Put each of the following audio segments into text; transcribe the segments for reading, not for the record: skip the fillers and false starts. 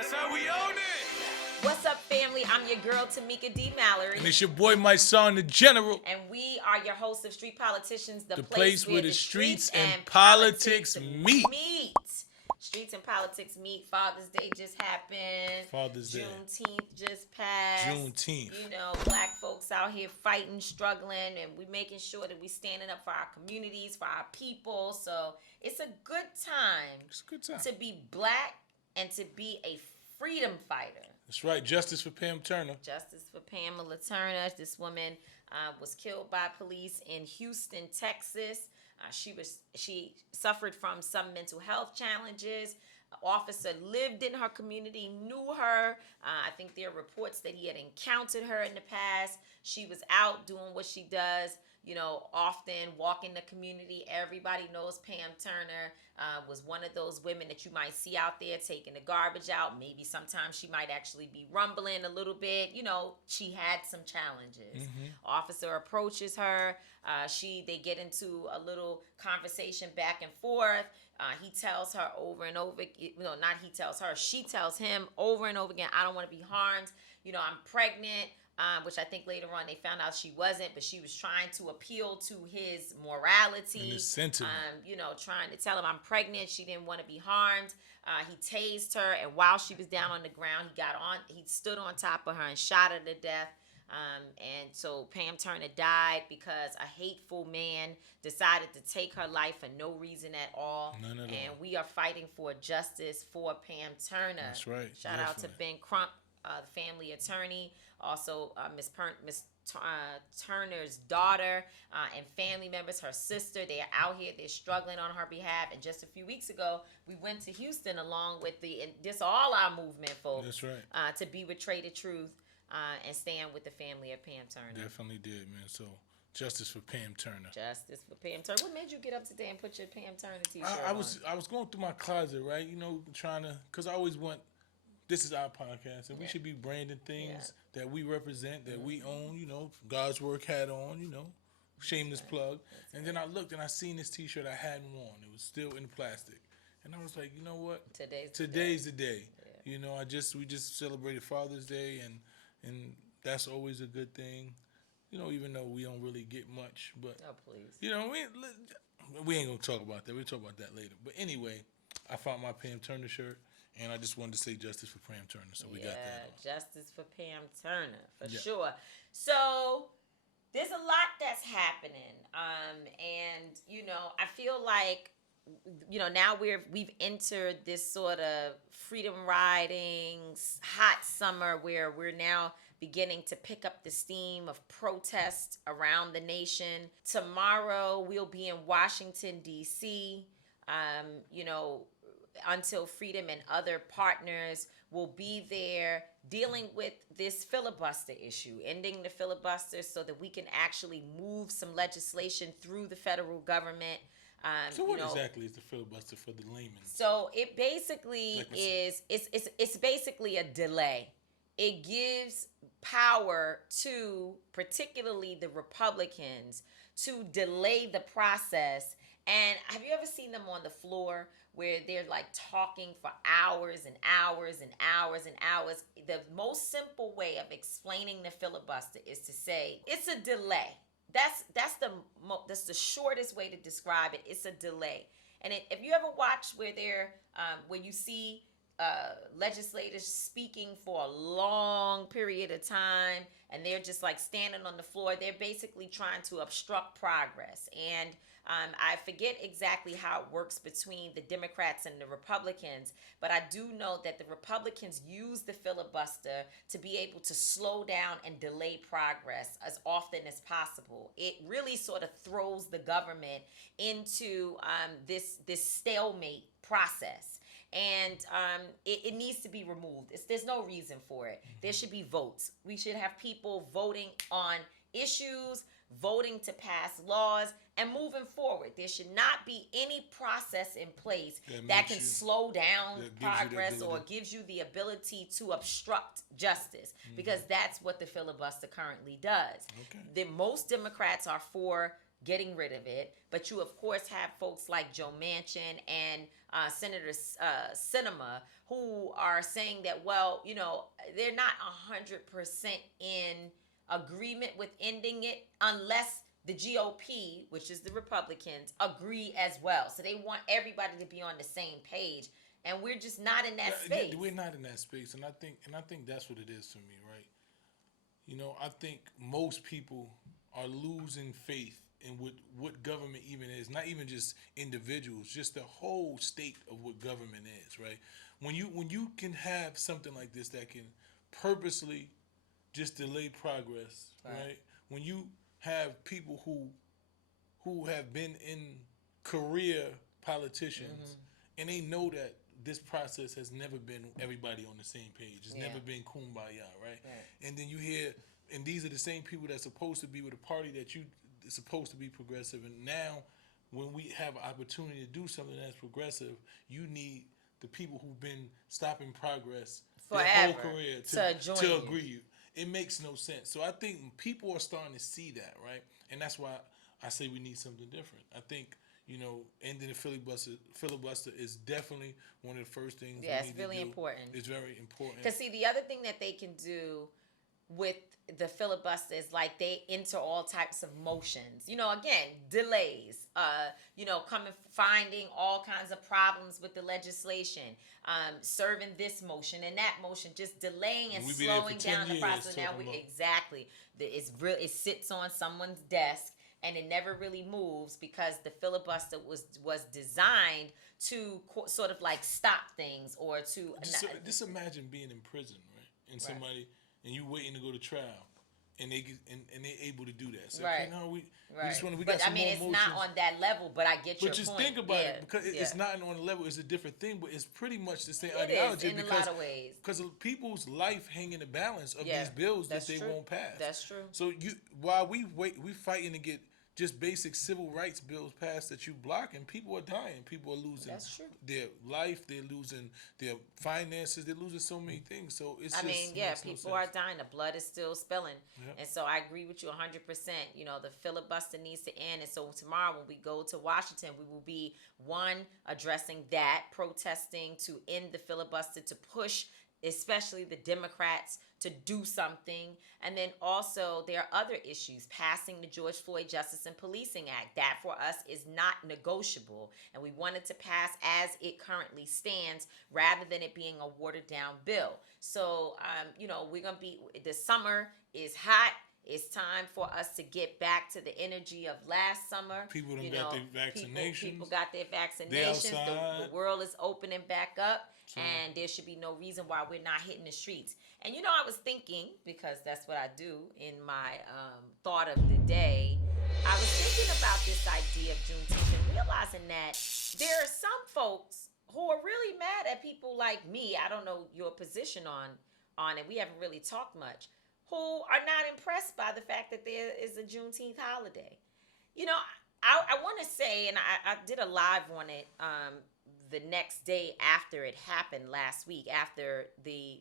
That's how we own it. What's up, family? I'm your girl, Tamika D. Mallory. And it's your boy, Mysonne, the General. And we are your hosts of Street Politicians, the place where the streets and politics meet. Streets and politics meet. Father's Day just happened. Father's Day. Juneteenth just passed. Juneteenth. You know, black folks out here fighting, struggling, and we making sure that we standing up for our communities, for our people. So it's a good time. It's a good time to be black and to be a freedom fighter. That's right. Justice for Pam Turner. Justice for Pamela Turner. This woman was killed by police in Houston, Texas. She suffered from some mental health challenges. An officer lived in her community, knew her. I think there are reports that he had encountered her in the past. She was out doing what she does, you know, often walking the community. Everybody knows Pam Turner was one of those women that you might see out there taking the garbage out. Maybe sometimes she might actually be rumbling a little bit. You know, she had some challenges. Officer approaches her. They get into a little conversation back and forth. He tells her over and over, not he tells her, she tells him over and over again, I don't want to be harmed. You know, I'm pregnant. Which I think later on they found out she wasn't, but she was trying to appeal to his morality. And his sentiment. You know, trying to tell him I'm pregnant. She didn't want to be harmed. He tased her, and while she was down on the ground, he stood on top of her and shot her to death. And so Pam Turner died because a hateful man decided to take her life for no reason at all. None at all. And we are fighting for justice for Pam Turner. That's right. Shout out to Ben Crump, the family attorney. Also, Miss Turner's daughter and family members, her sister, they are out here. They're struggling on her behalf. And just a few weeks ago, we went to Houston along with all our movement folks. That's right. To be with Traded Truth and stand with the family of Pam Turner. Definitely did, man. So, justice for Pam Turner. Justice for Pam Turner. What made you get up today and put your Pam Turner t-shirt on? I was going through my closet, right? You know, because I always want. This is our podcast, and we should be branding things that we represent, that we own, you know, God's work hat on, you know, shameless plug. And then I looked and I seen this t-shirt I hadn't worn. It was still in plastic. And I was like, you know what? Today's the day. Yeah. You know, we just celebrated Father's Day, and that's always a good thing. You know, even though we don't really get much, but you know, we ain't gonna talk about that. We'll talk about that later. But anyway, I found my Pam Turner shirt. And I just wanted to say justice for Pam Turner, so we got that. Justice for Pam Turner, for sure. So there's a lot that's happening, and you know, I feel like, you know, now we've entered this sort of freedom riding, hot summer where we're now beginning to pick up the steam of protest around the nation. Tomorrow we'll be in Washington D.C. You know, until Freedom and other partners will be there dealing with this filibuster issue, ending the filibuster so that we can actually move some legislation through the federal government. So what exactly is the filibuster for the layman? So it basically it's basically a delay. It gives power to particularly the Republicans to delay the process. And have you ever seen them on the floor where they're like talking for hours and hours and hours and hours? The most simple way of explaining the filibuster is to say it's a delay. That's the shortest way to describe it. It's a delay. And if you ever watch where you see legislators speaking for a long period of time and they're just like standing on the floor, they're basically trying to obstruct progress. And I forget exactly how it works between the Democrats and the Republicans, but I do know that the Republicans use the filibuster to be able to slow down and delay progress as often as possible. It really sort of throws the government into this stalemate process. And it needs to be removed. There's no reason for it. There should be votes. We should have people voting on issues, voting to pass laws, and moving forward. There should not be any process in place that can slow down progress or gives you the ability to obstruct justice, because that's what the filibuster currently does. Okay. Most Democrats are for getting rid of it. But you, of course, have folks like Joe Manchin and Senator Sinema who are saying that, well, they're not 100% in agreement with ending it unless the GOP, which is the Republicans, agree as well. So they want everybody to be on the same page, and we're just not in that space. We're not in that space, and I think that's what it is for me, right? I think most people are losing faith in what government even is. Not even just individuals, just the whole state of what government is, right? When you can have something like this that can purposely just delay progress, right? When you have people who have been in career politicians and they know that this process has never been everybody on the same page. It's never been kumbaya, right? And then you hear, and these are the same people that's supposed to be with a party that you is supposed to be progressive. And now, when we have an opportunity to do something that's progressive, you need the people who've been stopping progress forever their whole career to agree. You. It makes no sense. So I think people are starting to see that, right? And that's why I say we need something different. I think ending the filibuster is definitely one of the first things. Yeah, it's really important. It's very important. Because see, the other thing that they can do with the filibuster is like they enter all types of motions. Again, delays. Finding all kinds of problems with the legislation. Serving this motion and that motion, just delaying and slowing down the process. Now it sits on someone's desk. And it never really moves because the filibuster was designed to sort of like stop things or to. Just imagine being in prison, right? And somebody and you waiting to go to trial, and they're able to do that. So, right. Okay, we just want to. But I mean, it's not on that level. But I get your point. But just think about it, because it's not on the level. It's a different thing, but it's pretty much the same ideology. It is, in a lot of ways. Because people's life hang in the balance of these bills that they won't pass. That's true. So while we fighting to get just basic civil rights bills passed that you block, and people are dying. People are losing their life. They're losing their finances. They're losing so many things. So it's people are dying. The blood is still spilling. Yep. And so I agree with you 100%. The filibuster needs to end. And so tomorrow when we go to Washington, we will be, addressing that, protesting to end the filibuster, to push especially the Democrats to do something. And then also there are other issues. Passing the George Floyd Justice and Policing Act. That for us is not negotiable. And we want it to pass as it currently stands rather than it being a watered down bill. So, we're going to be, the summer is hot. It's time for us to get back to the energy of last summer. People got their vaccinations. People got their vaccinations. The world is opening back up. And there should be no reason why we're not hitting the streets. And I was thinking, because that's what I do in my thought of the day, I was thinking about this idea of Juneteenth and realizing that there are some folks who are really mad at people like me. I don't know your position on it. We haven't really talked much. Who are not impressed by the fact that there is a Juneteenth holiday. I want to say, and I did a live on it the next day after it happened last week, after the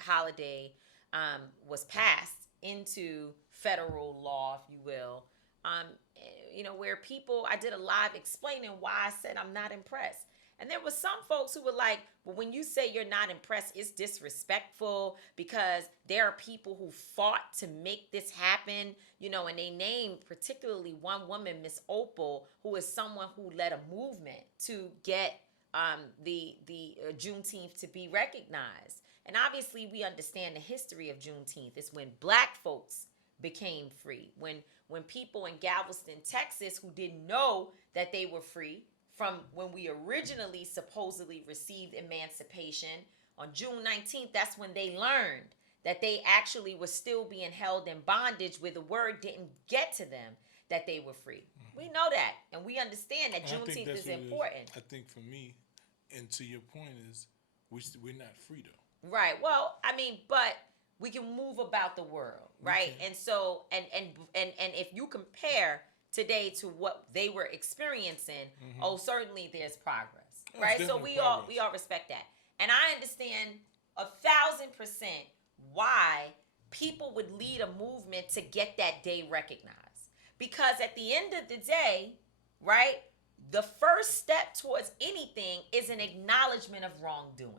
holiday was passed into federal law, if you will. Where people, I did a live explaining why I said I'm not impressed. And there were some folks who were like, well, when you say you're not impressed, it's disrespectful because there are people who fought to make this happen, and they named particularly one woman, Miss Opal, who is someone who led a movement to get the Juneteenth to be recognized. And obviously we understand the history of Juneteenth. It's when Black folks became free. When people in Galveston, Texas, who didn't know that they were free, from when we originally supposedly received emancipation on June 19th, that's when they learned that they actually were still being held in bondage where the word didn't get to them that they were free. Mm-hmm. We know that, and we understand that Juneteenth is important. I think for me, and to your point is, we're not free though. Right. Well, but we can move about the world, right? Okay. And so, and if you compare today to what they were experiencing, certainly there's progress, right? So we all respect that, and I understand 1,000% why people would lead a movement to get that day recognized. Because at the end of the day, right, the first step towards anything is an acknowledgement of wrongdoing.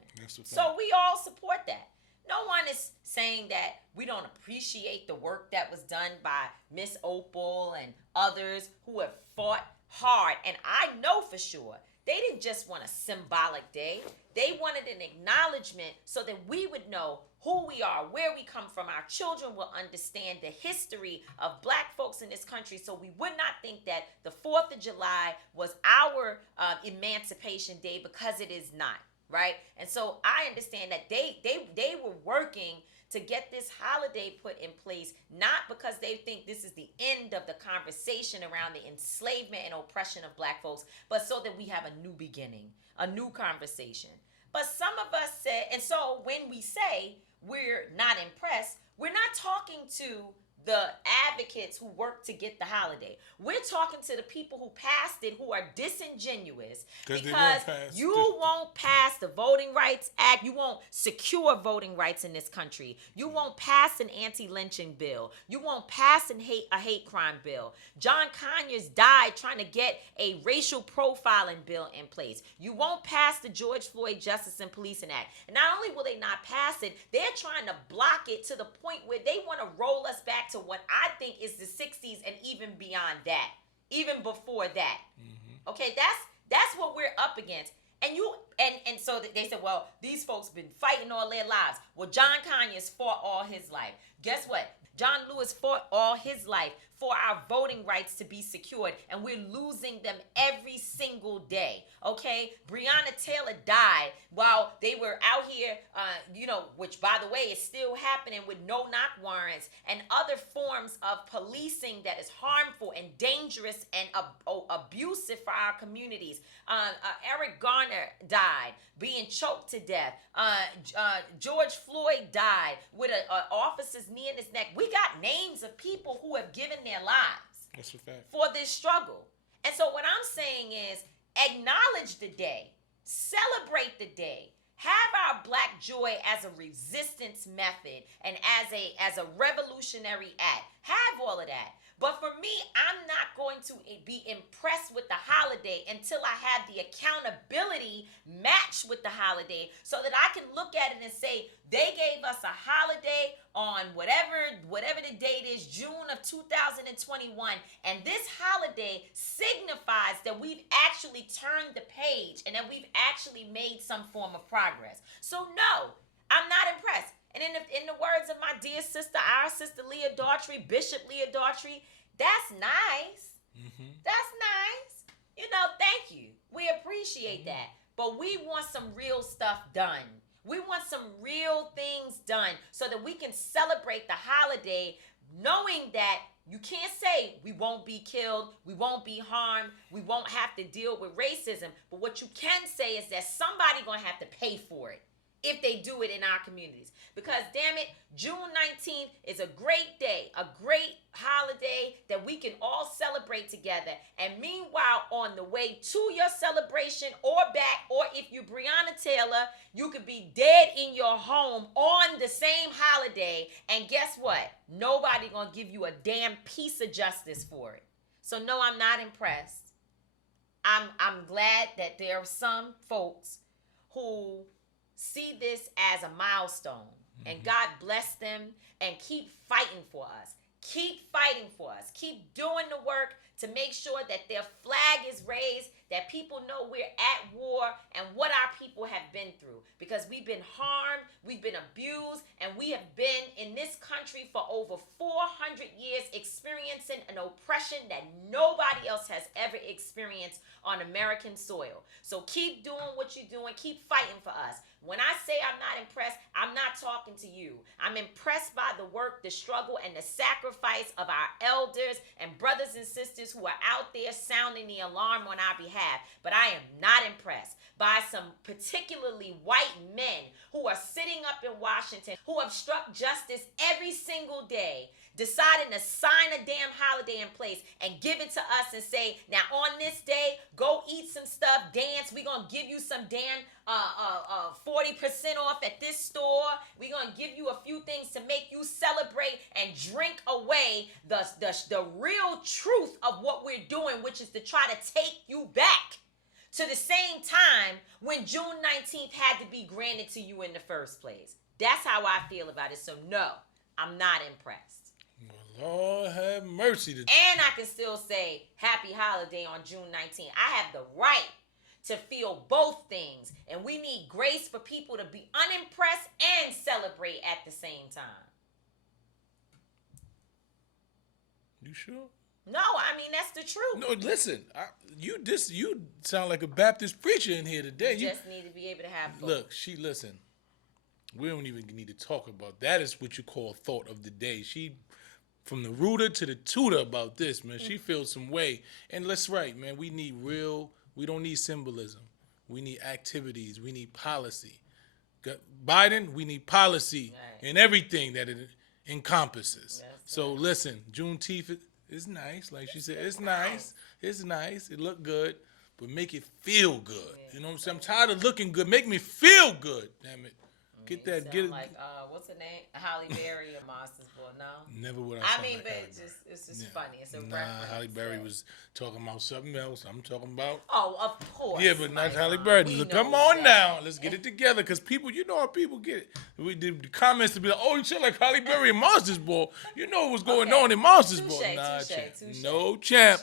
So we all support that. No one is saying that we don't appreciate the work that was done by Miss Opal and others who have fought hard. And I know for sure they didn't just want a symbolic day. They wanted an acknowledgement so that we would know who we are, where we come from. Our children will understand the history of black folks in this country, so we would not think that the 4th of July was our Emancipation Day, because it is not, right? And so I understand that they were working to get this holiday put in place, not because they think this is the end of the conversation around the enslavement and oppression of black folks, but so that we have a new beginning, a new conversation. But some of us said, and so when we say we're not impressed, we're not talking to the advocates who work to get the holiday. We're talking to the people who passed it, who are disingenuous because you won't pass the Voting Rights Act. You won't secure voting rights in this country. You won't pass an anti-lynching bill. You won't pass a hate crime bill. John Conyers died trying to get a racial profiling bill in place. You won't pass the George Floyd Justice and Policing Act. And not only will they not pass it, they're trying to block it to the point where they want to roll us back to what I think is the 60s and even beyond that, even before that. Mm-hmm. Okay, that's what we're up against. And so they said, well, these folks been fighting all their lives. Well, John Conyers fought all his life. Guess what? John Lewis fought all his life for our voting rights to be secured, and we're losing them every single day, okay? Breonna Taylor died while they were out here, which, by the way, is still happening with no-knock warrants and other forms of policing that is harmful and dangerous and abusive for our communities. Eric Garner died, being choked to death. George Floyd died with an officer's knee in his neck. We got names of people who have given their lives. That's a fact. For this struggle. And so what I'm saying is, acknowledge the day, celebrate the day, have our Black joy as a resistance method and as a revolutionary act. Have all of that. But for me, I'm not going to be impressed with the holiday until I have the accountability matched with the holiday, so that I can look at it and say, they gave us a holiday on whatever the date is, June of 2021. And this holiday signifies that we've actually turned the page and that we've actually made some form of progress. So no, I'm not impressed. And in the words of my dear sister, our sister Leah Daughtry, Bishop Leah Daughtry, that's nice. Mm-hmm. That's nice. Thank you. We appreciate that. But we want some real stuff done. We want some real things done so that we can celebrate the holiday knowing that you can't say we won't be killed, we won't be harmed, we won't have to deal with racism. But what you can say is that somebody going to have to pay for it if they do it in our communities. Because, damn it, June 19th is a great day, a great holiday that we can all celebrate together. And meanwhile, on the way to your celebration or back, or if you're Breonna Taylor, you could be dead in your home on the same holiday. And guess what? Nobody gonna give you a damn piece of justice for it. So no, I'm not impressed. I'm glad that there are some folks who see this as a milestone. And God bless them, and keep fighting for us. Keep fighting for us. Keep doing the work to make sure that their flag is raised, that people know we're at war and what our people have been through. Because we've been harmed, we've been abused, and we have been in this country for over 400 years experiencing an oppression that nobody else has ever experienced on American soil. So keep doing what you're doing. Keep fighting for us. When I say I'm not impressed, I'm not talking to you. I'm impressed by the work, the struggle, and the sacrifice of our elders and brothers and sisters who are out there sounding the alarm on our behalf. But I am not impressed by some particularly white men who are sitting up in Washington, who have struck justice every single day, deciding to sign a damn holiday in place and give it to us and say, now on this day, go eat some stuff, dance. We're gonna give you some damn 40% off at this store. We're gonna give you a few things to make you celebrate and drink away the real truth of what we're doing, which is to try to take you back to the same time when June 19th had to be granted to you in the first place. That's how I feel about it. So no, I'm not impressed. Well, Lord have mercy. And I can still say happy holiday on June 19th. I have the right to feel both things. And we need grace for people to be unimpressed and celebrate at the same time. You sure? No, I mean, that's the truth. No, listen. You sound like a Baptist preacher in here today. You just need to be able to have both. Look, listen. We don't even need to talk about that. Is what you call thought of the day. She, from the rooter to the tutor about this, man. She feels some way. And let's right, man. We don't need symbolism. We need activities. We need policy. Biden, we need policy and everything that it encompasses. So listen, Juneteenth is nice. Like she said, it's nice. It's nice. It look good. But make it feel good. You know what I'm saying? I'm tired of looking good. Make me feel good. Damn it. Get that. Get it. Like what's her name? Halle Berry or Monsters Ball? No. Never would I mean, but it's just funny. It's a reference. Halle Berry was talking about something else. I'm talking about. Oh, of course. Yeah, but not Halle Berry. Look, come on now. Let's get it together, because people, you know how people get it. We did the comments to be like, "Oh, you sound like Halle Berry in Monsters Ball." You know what's going on in Monsters Ball? Nah, champ. No champ.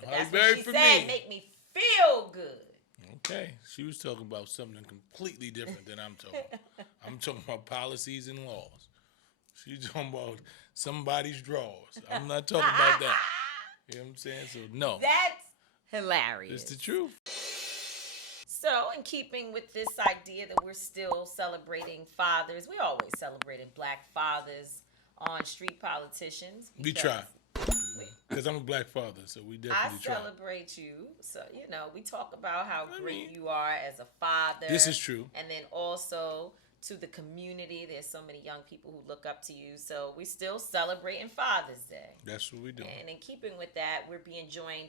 No Halle Berry for me. Make me feel good. Okay, she was talking about something completely different than I'm talking about. I'm talking about policies and laws. She's talking about somebody's drawers. I'm not talking about that. You know what I'm saying? So, no. That's hilarious. It's the truth. So, in keeping with this idea that we're still celebrating fathers, we always celebrated black fathers on street politicians. We try. Because I'm a black father, so we definitely try. I celebrate you. So, we talk about how great you are as a father. This is true. And then also to the community. There's so many young people who look up to you. So we still celebrating Father's Day. That's what we do. And in keeping with that, we're being joined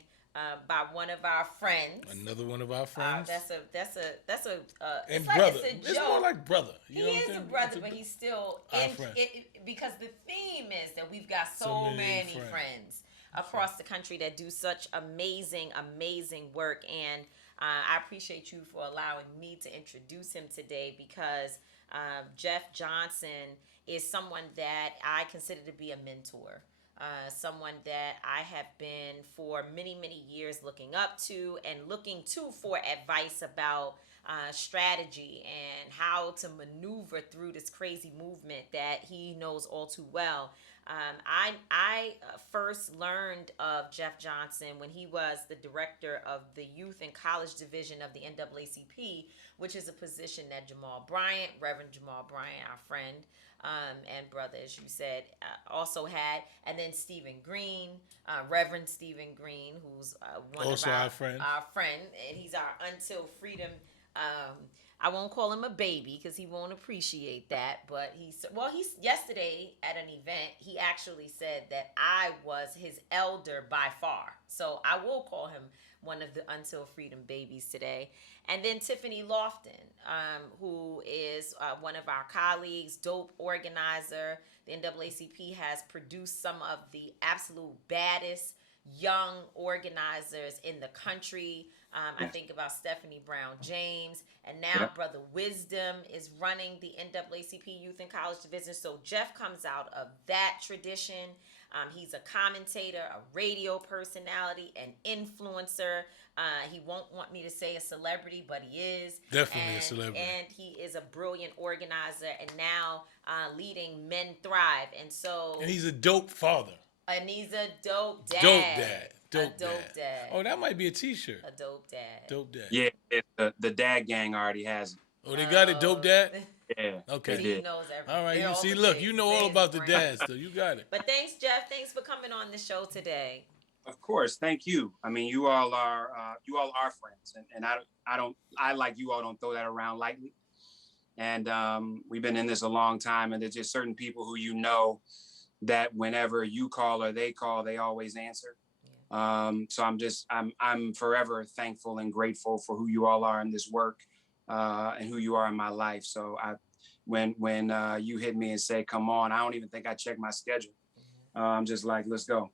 by one of our friends. Another one of our friends. And brother. It's more like brother. He is a brother, but he's still because the theme is that we've got so many friends across the country that do such amazing work. And I appreciate you for allowing me to introduce him today, because Jeff Johnson is someone that I consider to be a mentor. Someone that I have been for many, many years looking up to and looking to for advice about strategy and how to maneuver through this crazy movement that he knows all too well. I first learned of Jeff Johnson when he was the director of the Youth and College Division of the NAACP, which is a position that Reverend Jamal Bryant, our friend and brother, as you said, also had. And then Stephen Green, Reverend Stephen Green, who's one also of our friend, and he's our Until Freedom. I won't call him a baby because he won't appreciate that, but he's yesterday at an event, he actually said that I was his elder by far. So I will call him one of the Until Freedom babies today. And then Tiffany Lofton, who is one of our colleagues, dope organizer. The NAACP has produced some of the absolute baddest young organizers in the country. I think about Stephanie Brown James, and now Brother Wisdom is running the NAACP Youth and College Division. So Jeff comes out of that tradition. He's a commentator, a radio personality, an influencer. He won't want me to say a celebrity, but he is. Definitely a celebrity. And he is a brilliant organizer, and now leading Men-Thrice. And he's a dope father. And he's a dope dad. Dope dad. Oh, that might be a T-shirt. A dope dad. Dope dad. Yeah, the dad gang already has it. Oh, they got it, dope dad? Yeah. Okay. He knows everything. All right. You see, look, you know all about the dads, so you got it. But thanks, Jeff. Thanks for coming on the show today. Of course, thank you. I mean, you all are friends, and I like you all don't throw that around lightly. And we've been in this a long time, and there's just certain people who that whenever you call or they call, they always answer. So I'm forever thankful and grateful for who you all are in this work, and who you are in my life. So when you hit me and say, come on, I don't even think I checked my schedule. I'm just like, let's go.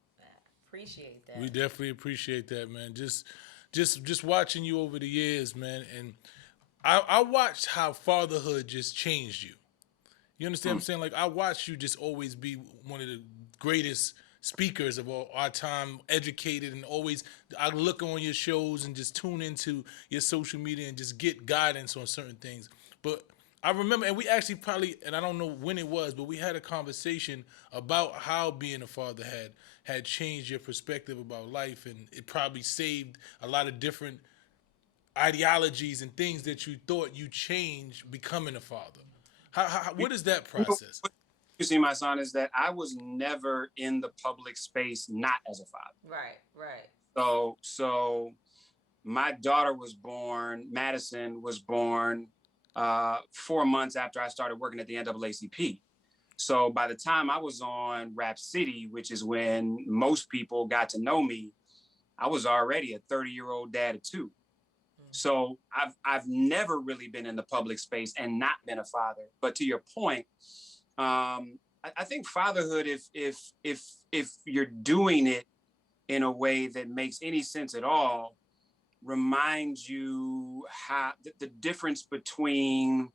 Appreciate that. We definitely appreciate that, man. Just watching you over the years, man, and I watched how fatherhood just changed you. You understand what I'm saying? Like, I watched you just always be one of the greatest speakers of all our time, educated, and always I look on your shows and just tune into your social media and just get guidance on certain things. But I remember, and we actually probably, and I don't know when it was, but we had a conversation about how being a father had changed your perspective about life, and it probably saved a lot of different ideologies and things that you thought you changed becoming a father. What is that process? What you see, my son, is that I was never in the public space not as a father. Right. So my daughter was born, Madison was born 4 months after I started working at the NAACP. So by the time I was on Rap City, which is when most people got to know me, I was already a 30-year-old dad of two. So I've never really been in the public space and not been a father. But to your point, I think fatherhood, if you're doing it in a way that makes any sense at all, reminds you how the difference between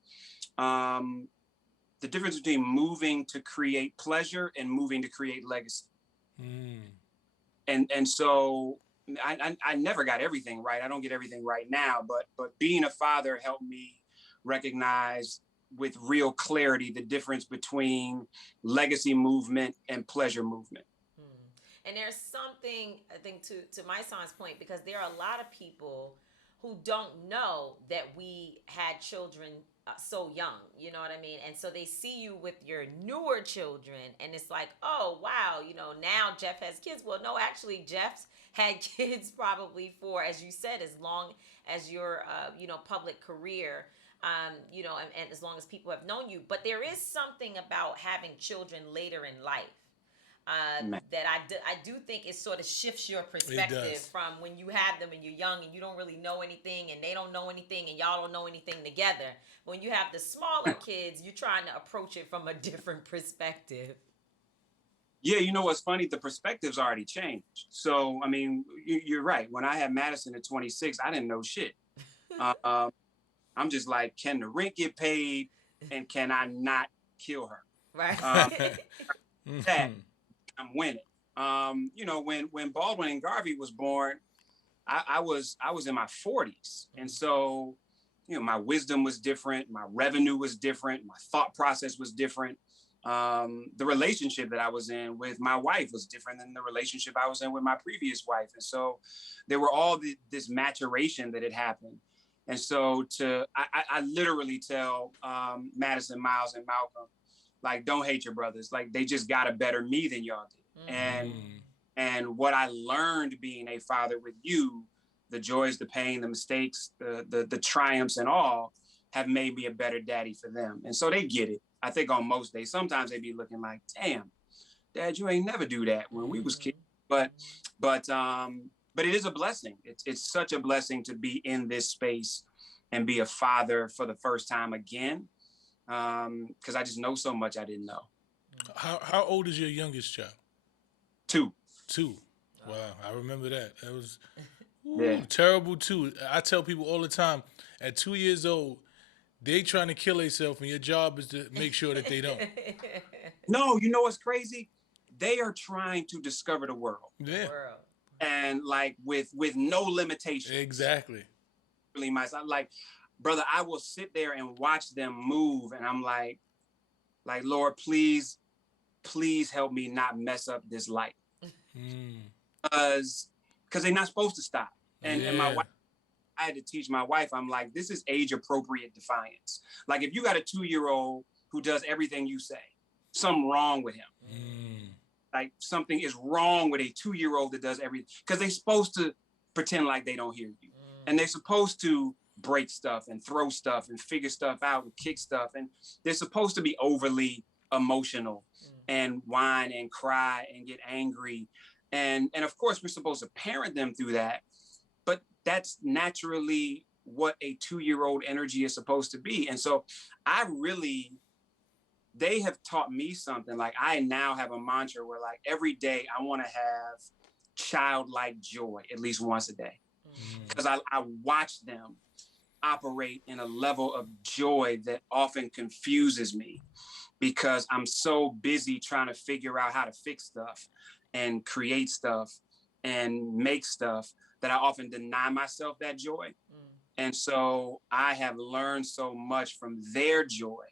moving to create pleasure and moving to create legacy. And so I never got everything right. I don't get everything right now, but being a father helped me recognize with real clarity the difference between legacy movement and pleasure movement. And there's something, I think, to my son's point, because there are a lot of people who don't know that we had children so young, you know what I mean? And so they see you with your newer children, and it's like, oh, wow, now Jeff has kids. Well, no, actually, Jeff's had kids probably for, as you said, as long as your, public career, and as long as people have known you. But there is something about having children later in life that I do think it sort of shifts your perspective from when you have them and you're young and you don't really know anything and they don't know anything and y'all don't know anything together. When you have the smaller kids, you're trying to approach it from a different perspective. Yeah, you know what's funny? The perspective's already changed. So, I mean, you're right. When I had Madison at 26, I didn't know shit. I'm just like, can the rent get paid and can I not kill her? Right. That I'm winning. When Baldwin and Garvey was born, I was in my 40s. And so, my wisdom was different. My revenue was different. My thought process was different. The relationship that I was in with my wife was different than the relationship I was in with my previous wife. And so there were all this maturation that had happened. And so I literally tell Madison, Miles, and Malcolm, like, don't hate your brothers. Like, they just got a better me than y'all did. And what I learned being a father with you, the joys, the pain, the mistakes, the triumphs and all, have made me a better daddy for them. And so they get it. I think on most days, sometimes they be looking like, damn, Dad, you ain't never do that when we was kids. But it is a blessing. It's such a blessing to be in this space and be a father for the first time again. Because I just know so much I didn't know. How old is your youngest child? 2. Wow, I remember that. That was terrible too. I tell people all the time, at 2 years old, they trying to kill themselves, and your job is to make sure that they don't. No, you know what's crazy? They are trying to discover the world. Yeah. And like with no limitations. Exactly. Really, I'm like, brother, I will sit there and watch them move, and I'm like, Lord, please help me not mess up this light. Because they're not supposed to stop. And my wife, I had to teach my wife, I'm like, this is age appropriate defiance. Like, if you got a 2-year-old who does everything you say, something wrong with him. Like, something is wrong with a 2-year-old that does everything, because they're supposed to pretend like they don't hear you. And they're supposed to break stuff and throw stuff and figure stuff out and kick stuff. And they're supposed to be overly emotional. and whine and cry and get angry. And of course, we're supposed to parent them through that. But that's naturally what a 2-year-old energy is supposed to be. And so they have taught me something. Like, I now have a mantra where, like, every day I want to have childlike joy at least once a day. Because I watch them operate in a level of joy that often confuses me, because I'm so busy trying to figure out how to fix stuff and create stuff and make stuff that I often deny myself that joy. And so I have learned so much from their joy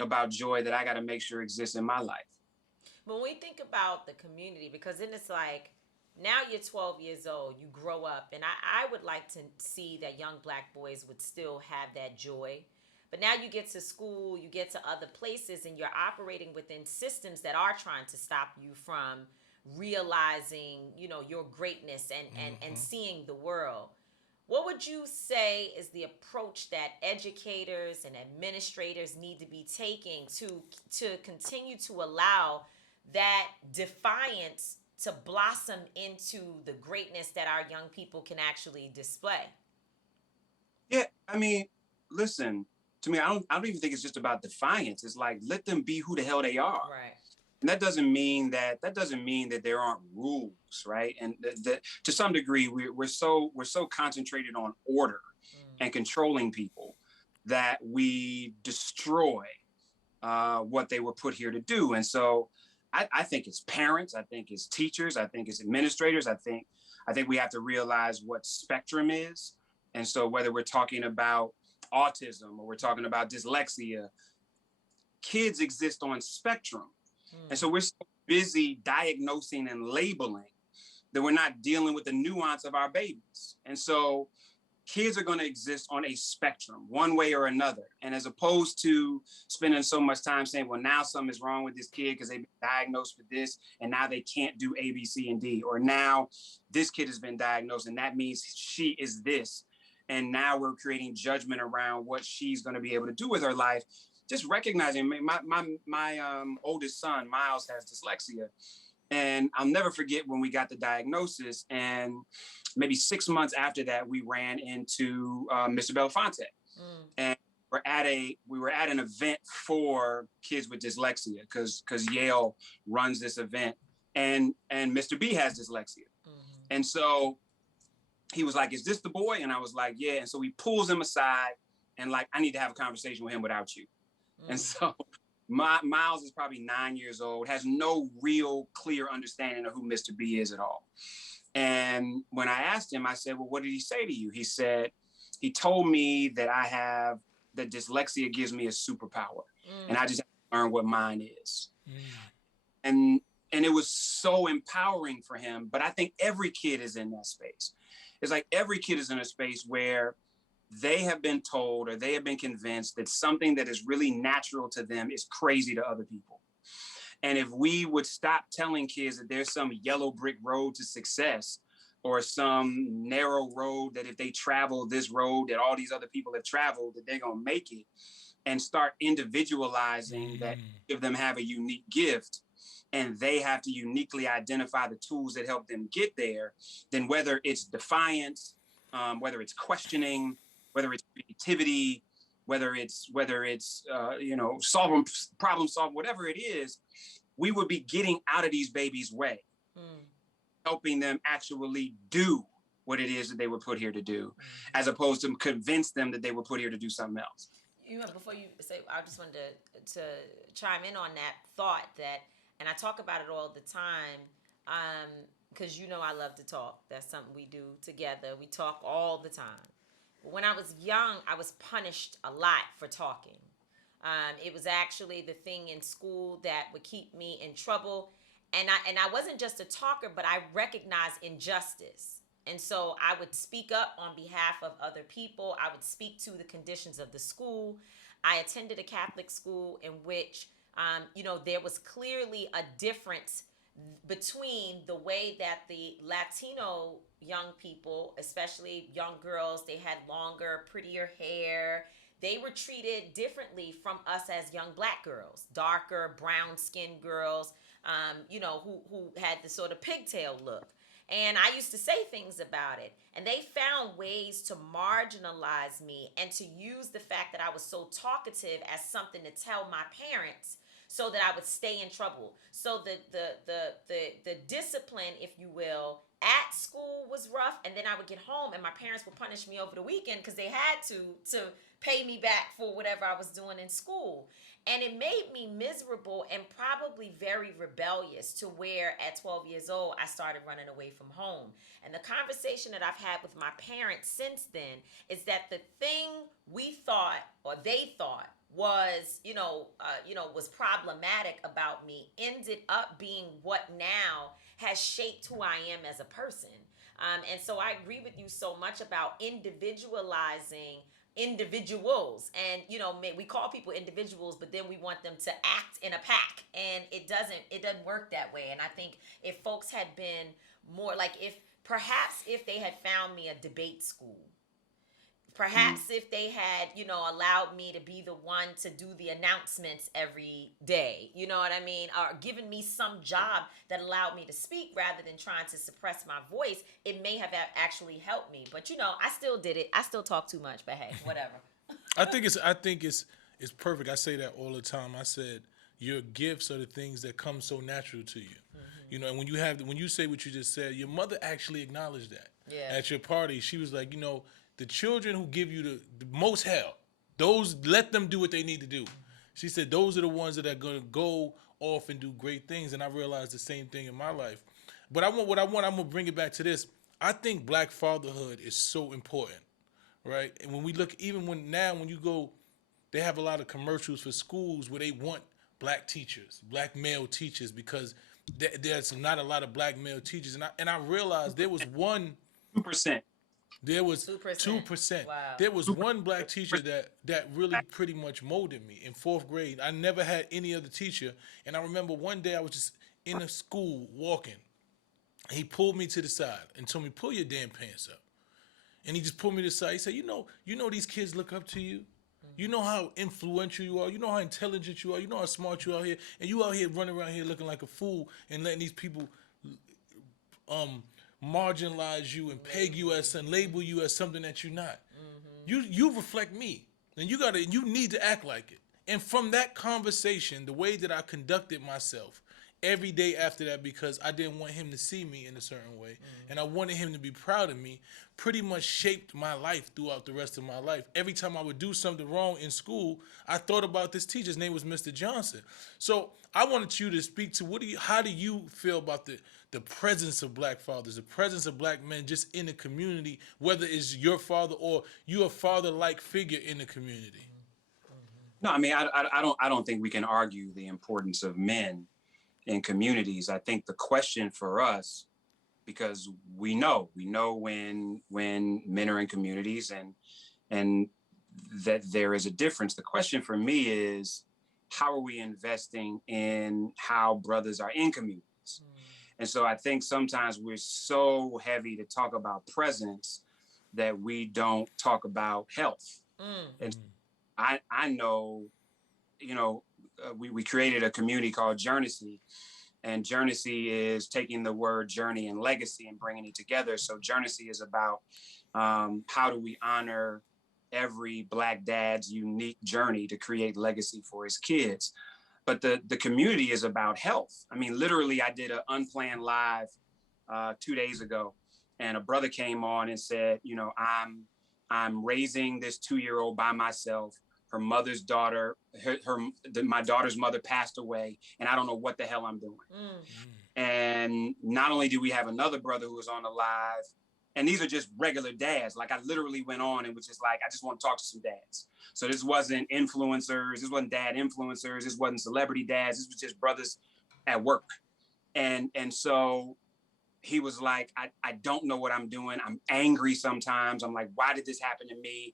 about joy that I got to make sure exists in my life. When we think about the community, because then it's like, now you're 12 years old, you grow up, and I would like to see that young Black boys would still have that joy. But now you get to school, you get to other places, and you're operating within systems that are trying to stop you from realizing, your greatness and seeing the world. What would you say is the approach that educators and administrators need to be taking to continue to allow that defiance to blossom into the greatness that our young people can actually display? Yeah, I mean, listen, to me, I don't even think it's just about defiance. It's like, let them be who the hell they are. Right. And that doesn't mean that there aren't rules, right? And that to some degree, we're so concentrated on order and controlling people that we destroy what they were put here to do. And so I think it's parents, I think it's teachers, I think it's administrators. I think we have to realize what spectrum is. And so whether we're talking about autism or we're talking about dyslexia, kids exist on spectrum. And so we're so busy diagnosing and labeling that we're not dealing with the nuance of our babies. And so kids are going to exist on a spectrum, one way or another. And as opposed to spending so much time saying, well, now something is wrong with this kid because they've been diagnosed with this, and now they can't do A, B, C, and D. Or now this kid has been diagnosed, and that means she is this. And now we're creating judgment around what she's going to be able to do with her life. Just recognizing my oldest son, Miles, has dyslexia. And I'll never forget when we got the diagnosis. And maybe 6 months after that, we ran into Mr. Belfonte. And we were at an event for kids with dyslexia because Yale runs this event. And Mr. B has dyslexia. And so he was like, is this the boy? And I was like, yeah. And so he pulls him aside and like, I need to have a conversation with him without you. And so Miles is probably 9 years old, has no real clear understanding of who Mr. B is at all. And when I asked him, I said, well, what did he say to you? He said, he told me that that dyslexia gives me a superpower. And I just have to learn what mine is. And it was so empowering for him. But I think every kid is in that space. It's like every kid is in a space where they have been told or they have been convinced that something that is really natural to them is crazy to other people. And if we would stop telling kids that there's some yellow brick road to success or some narrow road that if they travel this road that all these other people have traveled, that they're going to make it, and start individualizing that each of them have a unique gift and they have to uniquely identify the tools that help them get there, then whether it's defiance, whether it's questioning, whether it's creativity, whether it's problem solving, whatever it is, we would be getting out of these babies' way, helping them actually do what it is that they were put here to do, as opposed to convince them that they were put here to do something else. Before you say, I just wanted to chime in on that thought and I talk about it all the time, because I love to talk. That's something we do together. We talk all the time. But when I was young, I was punished a lot for talking. It was actually the thing in school that would keep me in trouble. And I wasn't just a talker, but I recognized injustice. And so I would speak up on behalf of other people. I would speak to the conditions of the school. I attended a Catholic school in which, there was clearly a difference between the way that the Latino young people, especially young girls, they had longer, prettier hair. they were treated differently from us as young black girls, darker, brown-skinned girls, who had the sort of pigtail look. And I used to say things about it. And they found ways to marginalize me and to use the fact that I was so talkative as something to tell my parents so that I would stay in trouble. So the discipline, if you will, at school was rough, and then I would get home and my parents would punish me over the weekend because they had to pay me back for whatever I was doing in school. And it made me miserable and probably very rebellious, to where at 12 years old, I started running away from home. And the conversation that I've had with my parents since then is that the thing we thought, or they thought, was was problematic about me ended up being what now has shaped who I am as a person. And so I agree with you so much about individualizing individuals. And we call people individuals, but then we want them to act in a pack, and it doesn't work that way. And I think if folks had been more like, if they had found me a debate school, perhaps if they had, allowed me to be the one to do the announcements every day, you know what I mean? Or given me some job that allowed me to speak rather than trying to suppress my voice, it may have actually helped me. But, I still did it. I still talk too much, but hey, whatever. I think it's perfect. I say that all the time. I said, your gifts are the things that come so natural to you. And when you say what you just said, your mother actually acknowledged that. Yeah. At your party. She was like, the children who give you the most hell, those, let them do what they need to do. She said those are the ones that are going to go off and do great things. And I realized the same thing in my life. But I'm going to bring it back to this. I think black fatherhood is so important, right? And when we look, even when you go, they have a lot of commercials for schools where they want black teachers, black male teachers, because there's not a lot of black male teachers. And I realized there was 2%. There was 2%. Wow. There was one black teacher that really pretty much molded me in 4th grade. I never had any other teacher. And I remember one day I was just in a school walking. He pulled me to the side and told me, pull your damn pants up. And he just pulled me to the side. He said, you know these kids look up to you. You know how influential you are. You know how intelligent you are. You know how smart you are out here. And you out here running around here looking like a fool and letting these people marginalize you and peg you as and label you as something that you're not. You reflect me, and you need to act like it. And from that conversation, the way that I conducted myself every day after that, because I didn't want him to see me in a certain way, and I wanted him to be proud of me, pretty much shaped my life throughout the rest of my life. Every time I would do something wrong in school, I thought about this teacher. His name was Mr. Johnson. So I wanted you to speak to how do you feel about the presence of black fathers, the presence of black men just in the community, whether it's your father or you're a father-like figure in the community? No, I mean, I don't think we can argue the importance of men in communities. I think the question for us, because we know when men are in communities and that there is a difference. The question for me is, how are we investing in how brothers are in communities? And so I think sometimes we're so heavy to talk about presence that we don't talk about health. And I know, we created a community called Journey, and Journey is taking the word journey and legacy and bringing it together. So Journey is about how do we honor every black dad's unique journey to create legacy for his kids. But the community is about health. I mean, literally, I did an unplanned live 2 days ago, and a brother came on and said, I'm raising this 2-year-old by myself. Her mother's daughter, my daughter's mother passed away, and I don't know what the hell I'm doing. And not only do we have another brother who was on the live, and these are just regular dads. Like, I literally went on and was just like, I just want to talk to some dads. So this wasn't influencers. This wasn't dad influencers. This wasn't celebrity dads. This was just brothers at work. And so he was like, I don't know what I'm doing. I'm angry sometimes. I'm like, why did this happen to me?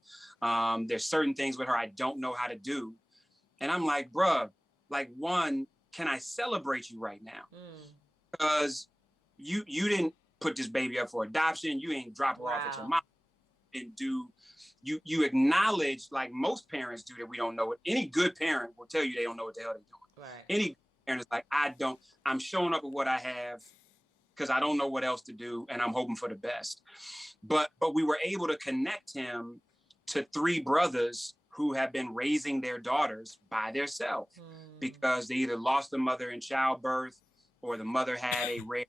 There's certain things with her I don't know how to do. And I'm like, bruh, like, one, can I celebrate you right now? Because you didn't put this baby up for adoption. You ain't drop her off at your mom. and do. You acknowledge, like most parents do, that we don't know it. Any good parent will tell you they don't know what the hell they're doing. Right. Any parent is like, I'm showing up with what I have because I don't know what else to do, and I'm hoping for the best. But we were able to connect him to 3 brothers who have been raising their daughters by themselves because they either lost a mother in childbirth or the mother had a rare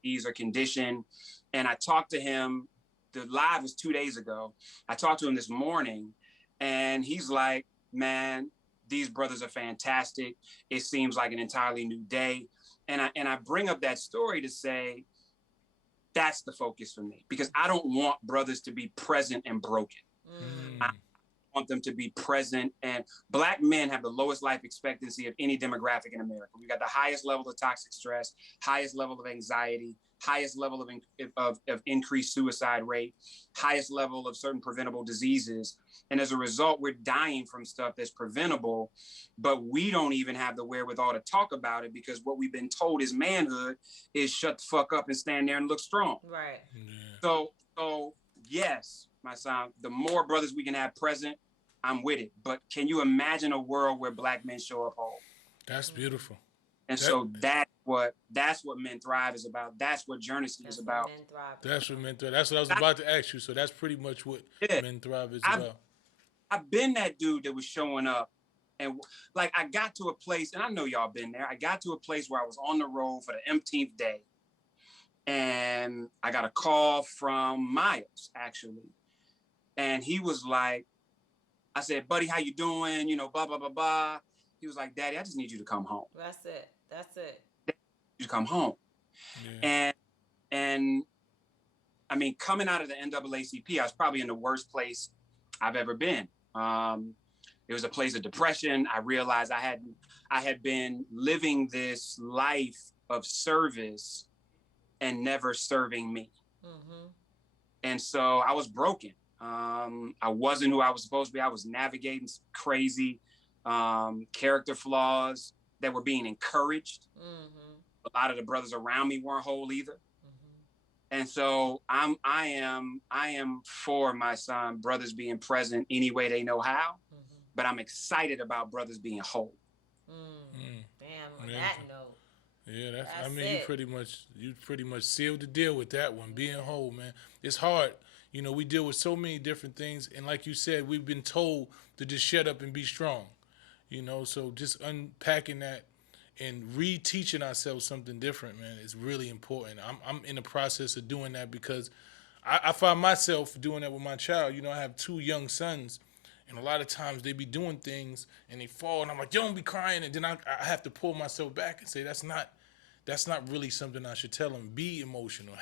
disease or condition. And I talked to him. The live was 2 days ago. I talked to him this morning, and he's like, man, these brothers are fantastic. It seems like an entirely new day. And I bring up that story to say, that's the focus for me, because I don't want brothers to be present and broken. I want them to be present. And Black men have the lowest life expectancy of any demographic in America. We got the highest level of toxic stress, highest level of anxiety, highest level of increased suicide rate, highest level of certain preventable diseases. And as a result, we're dying from stuff that's preventable, but we don't even have the wherewithal to talk about it, because what we've been told is manhood is shut the fuck up and stand there and look strong. Right. Yeah. So yes, my son, the more brothers we can have present, I'm with it. But can you imagine a world where Black men show up whole? That's beautiful. And so that's what Men-Thrive is about. That's what Journey is about. That's what Men-Thrive. That's what I was about to ask you. So that's pretty much what Men-Thrive is about. I've been that dude that was showing up, and like I got to a place, and I know y'all been there. I got to a place where I was on the road for the umpteenth day, and I got a call from Miles, actually, and he was like, I said, buddy, how you doing? You know, blah, blah, blah, blah. He was like, Daddy, I just need you to come home. That's it. You come home. Yeah. And I mean, coming out of the NAACP, I was probably in the worst place I've ever been. It was a place of depression. I realized I had been living this life of service and never serving me. And so I was broken. I wasn't who I was supposed to be. I was navigating crazy character flaws that were being encouraged. A lot of the brothers around me weren't whole either. And so I am for my son, brothers being present any way they know how, but I'm excited about brothers being whole. Damn, on that note. Yeah, you pretty much sealed the deal with that one, being whole, man. It's hard. You know, we deal with so many different things, and like you said, we've been told to just shut up and be strong. You know, so just unpacking that and reteaching ourselves something different, man, is really important. I'm in the process of doing that because I find myself doing that with my child. You know, I have 2 young sons, and a lot of times they be doing things and they fall, and I'm like, don't be crying, and then I have to pull myself back and say, that's not really something I should tell them. Be emotional.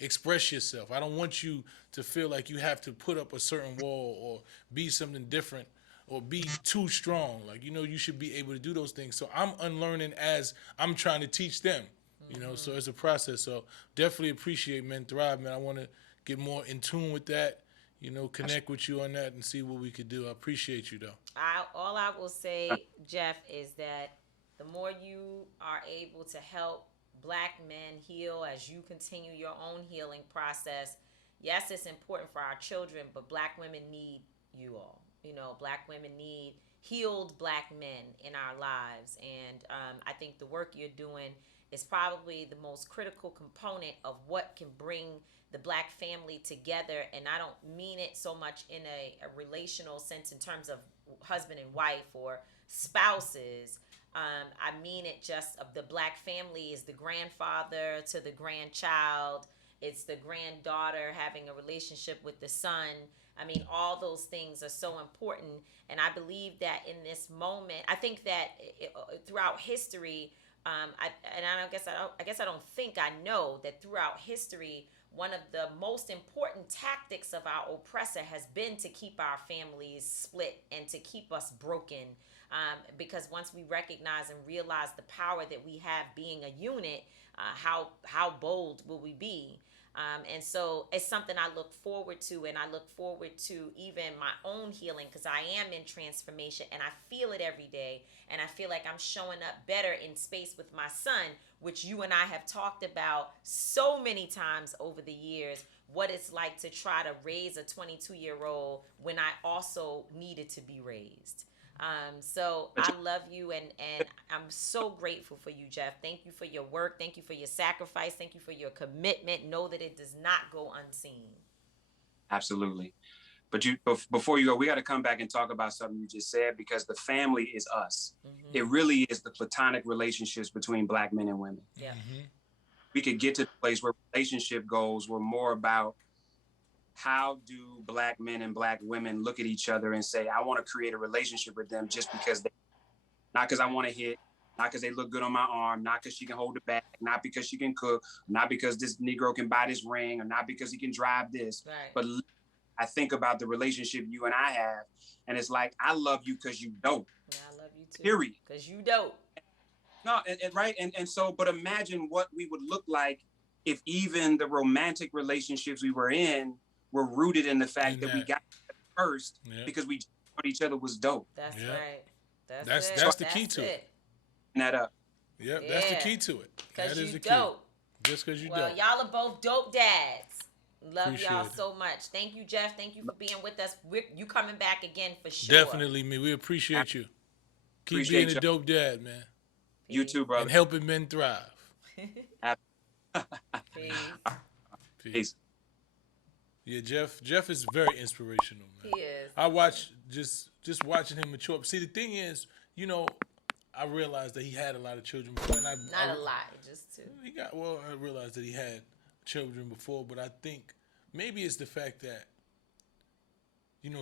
Express yourself. I don't want you to feel like you have to put up a certain wall or be something different or be too strong. Like, you know, you should be able to do those things. So I'm unlearning as I'm trying to teach them, you know, so it's a process. So definitely appreciate Men-Thrive, man. I want to get more in tune with that, you know, connect with you on that and see what we could do. I appreciate you, though. All I will say, Jeff, is that the more you are able to help Black men heal as you continue your own healing process, yes, it's important for our children, but Black women need you all. You know, Black women need healed Black men in our lives. And I think the work you're doing is probably the most critical component of what can bring the Black family together. And I don't mean it so much in a relational sense in terms of husband and wife or spouses. I mean it just of the Black family is the grandfather to the grandchild. It's the granddaughter having a relationship with the son. I mean, all those things are so important. And I believe that in this moment, I think that throughout history, I guess I don't think I know that throughout history, one of the most important tactics of our oppressor has been to keep our families split and to keep us broken. Because once we recognize and realize the power that we have being a unit, how bold will we be? And so it's something I look forward to, and I look forward to even my own healing, because I am in transformation and I feel it every day. And I feel like I'm showing up better in space with my son, which you and I have talked about so many times over the years, what it's like to try to raise a 22-year-old when I also needed to be raised. So I love you, and I'm so grateful for you, Jeff. Thank you for your work. Thank you for your sacrifice. Thank you for your commitment. Know that it does not go unseen. Absolutely. But before you go, we got to come back and talk about something you just said, because the family is us. Mm-hmm. It really is the platonic relationships between Black men and women. Yeah. Mm-hmm. We could get to the place where relationship goals were more about how do Black men and Black women look at each other and say, I want to create a relationship with them just because not because I want to hit, not because they look good on my arm, not because she can hold the bag, not because she can cook, not because this Negro can buy this ring, or not because he can drive this. Right. But I think about the relationship you and I have, and it's like, I love you because you dope. Yeah, I love you too. Period. Because you dope. No, right. And so, but imagine what we would look like if even the romantic relationships we were in were rooted in the fact that we got first because we thought each other was dope. That's right. That's the key to it. That up. Yep, yeah, that's the key to it. Because you dope. Just because you dope. Well, y'all are both dope dads. Love Appreciate y'all it. so much. Thank you, Jeff. Thank you for being with us. You coming back again for sure. Definitely, me. We appreciate you. Keep being a dope dad, man. You too, brother. And helping men thrive. Peace. Peace. Yeah, Jeff is very inspirational, man. He is. I watch just watching him mature. See, the thing is, I realized that he had a lot of children before, and Not a lot, just two. I realized that he had children before, but I think maybe it's the fact that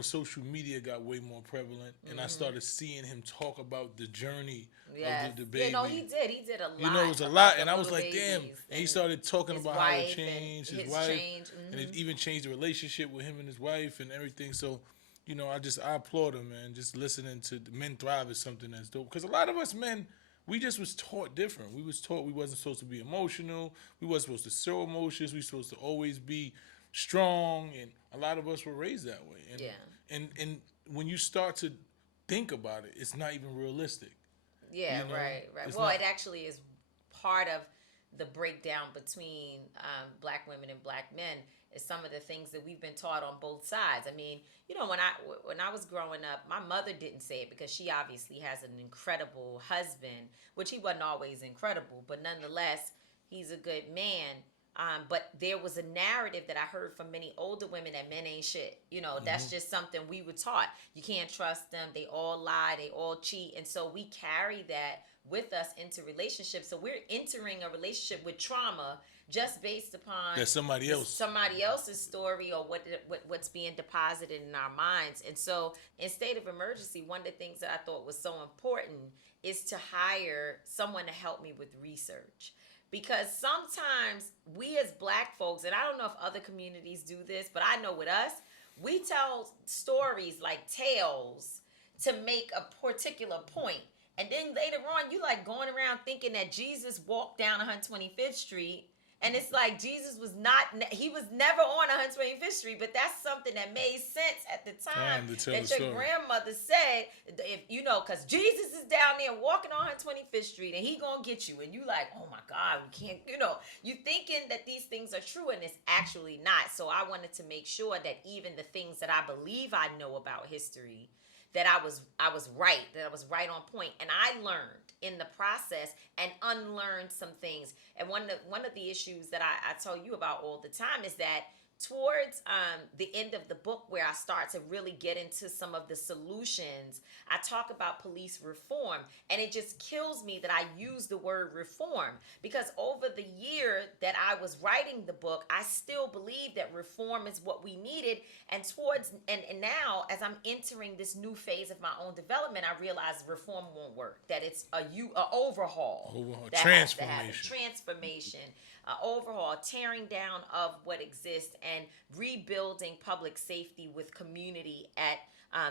social media got way more prevalent, and I started seeing him talk about the journey of the baby. He did a lot. It was a lot, and I was like, damn. And he started talking about how it changed his wife, and it even changed the relationship with him and his wife and everything. So, I applaud him, man. Just listening to the Men Thrive is something that's dope, because a lot of us men, we just was taught different. We was taught we wasn't supposed to be emotional. We wasn't supposed to show emotions. We supposed to always be strong, and a lot of us were raised that way. And when you start to think about it, it's not even realistic. Yeah, right. Well, it actually is part of the breakdown between Black women and Black men is some of the things that we've been taught on both sides. I mean, when I was growing up, my mother didn't say it because she obviously has an incredible husband, which he wasn't always incredible, but nonetheless, he's a good man. But there was a narrative that I heard from many older women that men ain't shit. That's just something we were taught. You can't trust them. They all lie. They all cheat. And so we carry that with us into relationships. So we're entering a relationship with trauma just based upon somebody else's story, or what's being deposited in our minds. And so in state of emergency, one of the things that I thought was so important is to hire someone to help me with research. Because sometimes we as Black folks, and I don't know if other communities do this, but I know with us, we tell stories like tales to make a particular point. And then later on, you like going around thinking that Jesus walked down 125th Street. And it's like he was never on 125th Street, but that's something that made sense at the time that your grandmother said, because Jesus is down there walking on 125th Street and he gonna get you. And you like, oh my God, we can't, you thinking that these things are true and it's actually not. So I wanted to make sure that even the things that I believe I know about history, that I was right, that I was right on point. And I learned in the process and unlearned some things. And one of the issues that I tell you about all the time is that towards the end of the book, where I start to really get into some of the solutions, I talk about police reform, and it just kills me that I use the word reform, because over the year that I was writing the book, I still believe that reform is what we needed. And now, as I'm entering this new phase of my own development, I realize reform won't work, that it's a overhaul. Transformation, overhaul, tearing down of what exists, and rebuilding public safety with community at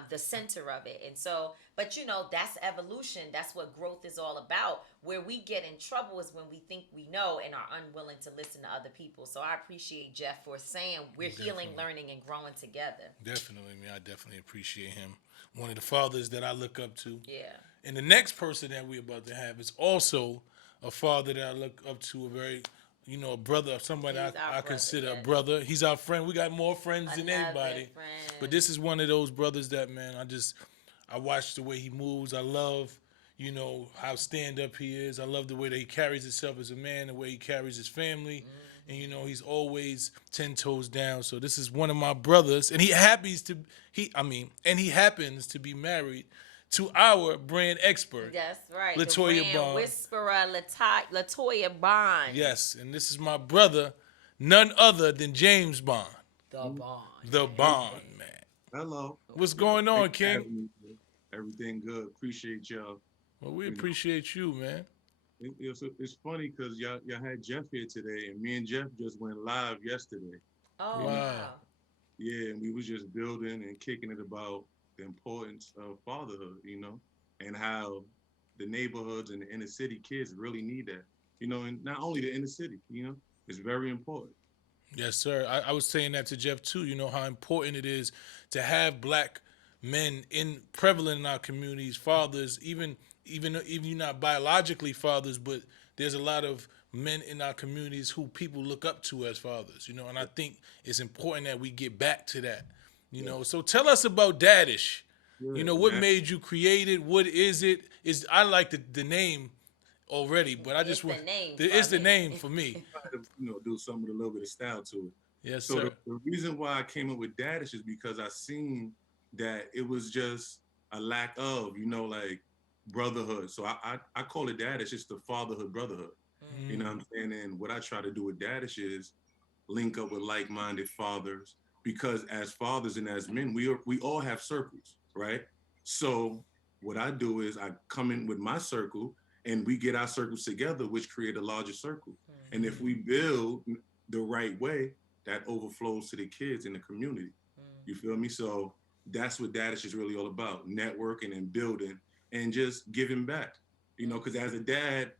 the center of it. And so, but that's evolution. That's what growth is all about. Where we get in trouble is when we think we know and are unwilling to listen to other people. So I appreciate Jeff for saying we're healing, learning, and growing together. Definitely, man. I definitely appreciate him. One of the fathers that I look up to. Yeah. And the next person that we're about to have is also a father that I look up to, a very, a brother, somebody I consider a brother. He's our friend. We got more friends than anybody. But this is one of those brothers that, man, I watch the way he moves. I love, how stand up he is. I love the way that he carries himself as a man, the way he carries his family. And he's always 10 toes down. So this is one of my brothers, and he happens to be married to our brand expert. That's right. Latoya the brand Bond. Whisperer Latoya Bond. Yes, and this is my brother, none other than James Bond. The Bond. The Bond, man. Hello. What's going on, King? Everything good. Appreciate y'all. Well, we appreciate you, man. It's funny because y'all had Jeff here today, and me and Jeff just went live yesterday. Oh, wow. Yeah, and we was just building and kicking it about the importance of fatherhood, and how the neighborhoods and the inner city kids really need that, and not only the inner city, it's very important. Yes, sir. I was saying that to Jeff too, how important it is to have black men prevalent in our communities, fathers, even you're not biologically fathers, but there's a lot of men in our communities who people look up to as fathers, and I think it's important that we get back to that, So tell us about Dadish. What made you create it? What is it? I like the name already, but I just want it's the name for me. Do something with a little bit of style to it. Yes, so sir. The reason why I came up with Dadish is because I seen that it was just a lack of, like brotherhood. So I call it Dadish. It's the fatherhood brotherhood. You know what I'm saying? And what I try to do with Dadish is link up with like-minded fathers, because as fathers and as men, we all have circles, right? So what I do is I come in with my circle and we get our circles together, which create a larger circle. And if we build the right way, that overflows to the kids in the community. You feel me? So that's what Dadish is really all about, networking and building and just giving back, because as a dad,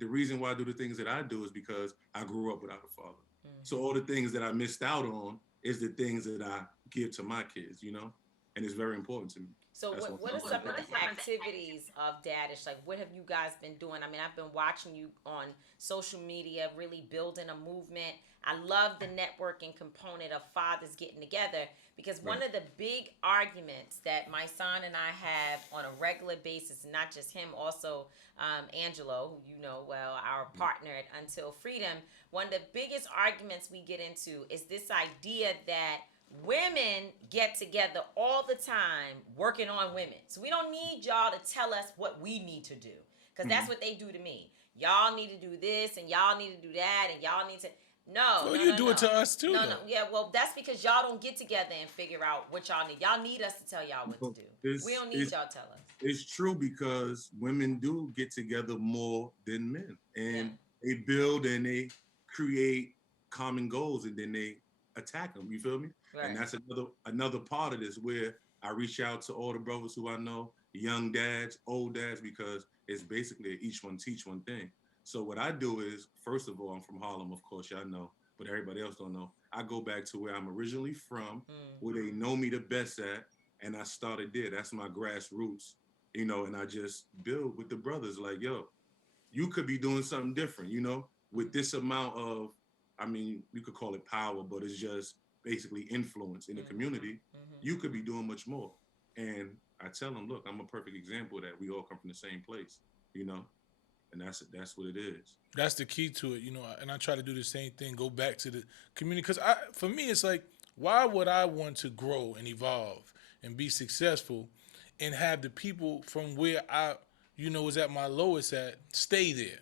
the reason why I do the things that I do is because I grew up without a father. So all the things that I missed out on is the things that I give to my kids, and it's very important to me. So what are some of the activities of Dadish? Like, what have you guys been doing? I mean, I've been watching you on social media, really building a movement. I love the networking component of fathers getting together, because one of the big arguments that my son and I have on a regular basis, and not just him, also Angelo, who you know well, our partner at Until Freedom, one of the biggest arguments we get into is this idea that women get together all the time working on women. So we don't need y'all to tell us what we need to do, because that's what they do to me. Y'all need to do this, and y'all need to do that, and y'all need to... You do it to us too. No. Yeah, well, that's because y'all don't get together and figure out what y'all need. Y'all need us to tell y'all what to do. We don't need y'all to tell us. It's true, because women do get together more than men, and they build and they create common goals, and then they attack them. You feel me? Right. And that's another part of this, where I reach out to all the brothers who I know, young dads, old dads, because it's basically each one teach one thing. So what I do is, first of all, I'm from Harlem, of course, y'all know, but everybody else don't know. I go back to where I'm originally from, where they know me the best at, and I started there. That's my grassroots, and I just build with the brothers like, yo, you could be doing something different, with this amount of, you could call it power, but it's just basically influence in the community. You could be doing much more. And I tell them, look, I'm a perfect example of that. We all come from the same place, and that's what it is. That's the key to it, and I try to do the same thing, go back to the community, because for me, it's like, why would I want to grow and evolve and be successful and have the people from where I, was at my lowest at, stay there?